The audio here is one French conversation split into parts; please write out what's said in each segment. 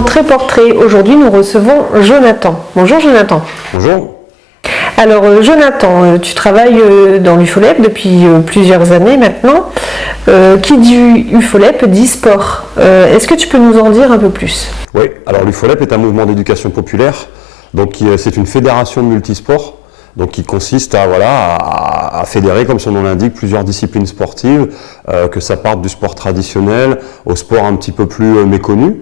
Entrée portrait. Aujourd'hui, nous recevons Jonathan. Bonjour Jonathan. Bonjour. Alors Jonathan, tu travailles dans l'UFOLEP depuis plusieurs années maintenant. Qui dit UFOLEP dit sport. Est-ce que tu peux nous en dire un peu plus? Oui, alors l'UFOLEP est un mouvement d'éducation populaire. Donc c'est une fédération de multisports. Donc qui consiste à fédérer, comme son nom l'indique, plusieurs disciplines sportives, que ça parte du sport traditionnel au sport un petit peu plus méconnu.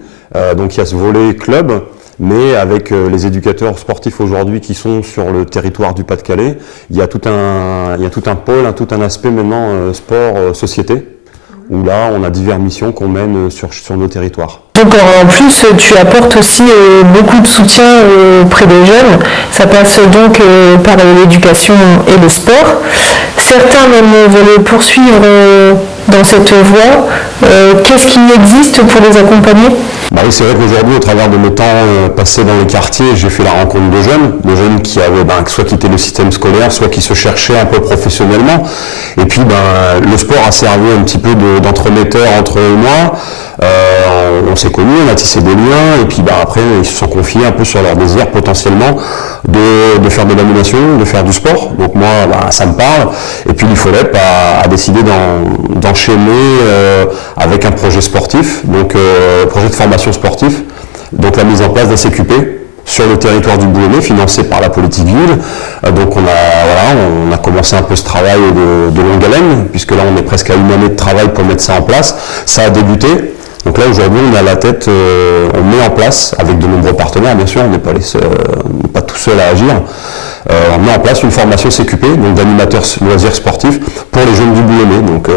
Donc il y a ce volet club, mais avec les éducateurs sportifs aujourd'hui qui sont sur le territoire du Pas-de-Calais, il y a tout un pôle, tout un aspect maintenant sport-société, où là on a diverses missions qu'on mène sur nos territoires. Donc en plus, tu apportes aussi beaucoup de soutien auprès des jeunes. Ça passe donc par l'éducation et le sport. Certains même veulent poursuivre dans cette voie. Qu'est-ce qui existe pour les accompagner? Oui, c'est vrai qu'aujourd'hui, au travers de mes temps passés dans les quartiers, j'ai fait la rencontre de jeunes qui avaient soit quitté le système scolaire, soit qui se cherchaient un peu professionnellement. Et puis le sport a servi un petit peu d'entremetteur entre eux et moi. On s'est connus, on a tissé des liens, et puis après ils se sont confiés un peu sur leur désir potentiellement de faire de l'animation, de faire du sport. Donc moi ça me parle, et puis l'UFOLEP a décidé d'enchaîner avec un projet sportif, donc projet de formation sportif, donc la mise en place d'un CQP sur le territoire du Boulonnais, financé par la politique ville. Donc on a commencé un peu ce travail de longue haleine, puisque là on est presque à une année de travail pour mettre ça en place. Ça a débuté. Donc là aujourd'hui on a la tête, on met en place avec de nombreux partenaires, bien sûr, on n'est pas tout seul à agir. On met en place une formation CQP, donc d'animateurs loisirs sportifs pour les jeunes du Boulonnais. Donc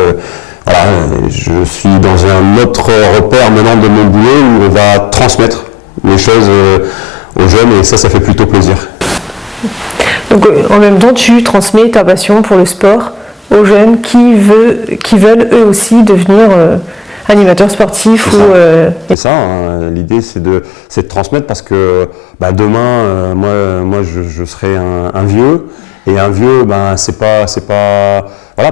je suis dans un autre repère maintenant de mon boulot où on va transmettre les choses aux jeunes, et ça fait plutôt plaisir. Donc en même temps, tu transmets ta passion pour le sport aux jeunes qui veulent eux aussi devenir animateurs sportifs. C'est ça, l'idée c'est de transmettre, parce que demain, moi je serai un vieux, et un vieux, c'est pas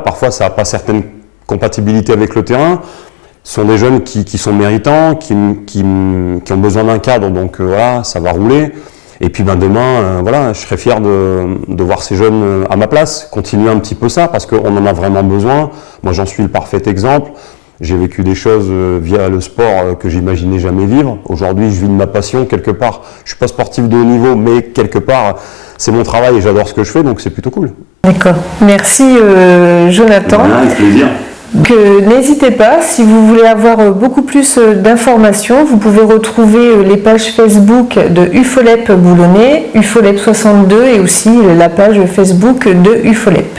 parfois ça n'a pas certaines compatibilités avec le terrain. Ce sont des jeunes qui sont méritants, qui ont besoin d'un cadre, donc ça va rouler. Et puis demain, je serai fier de voir ces jeunes à ma place, continuer un petit peu ça, parce qu'on en a vraiment besoin. Moi j'en suis le parfait exemple. J'ai vécu des choses via le sport que j'imaginais jamais vivre. Aujourd'hui, je vis de ma passion quelque part. Je suis pas sportif de haut niveau, mais quelque part, c'est mon travail et j'adore ce que je fais, donc c'est plutôt cool. D'accord. Merci Jonathan. Avec plaisir. N'hésitez pas, si vous voulez avoir beaucoup plus d'informations, vous pouvez retrouver les pages Facebook de UFOLEP Boulonnais, UFOLEP 62, et aussi la page Facebook de UFOLEP.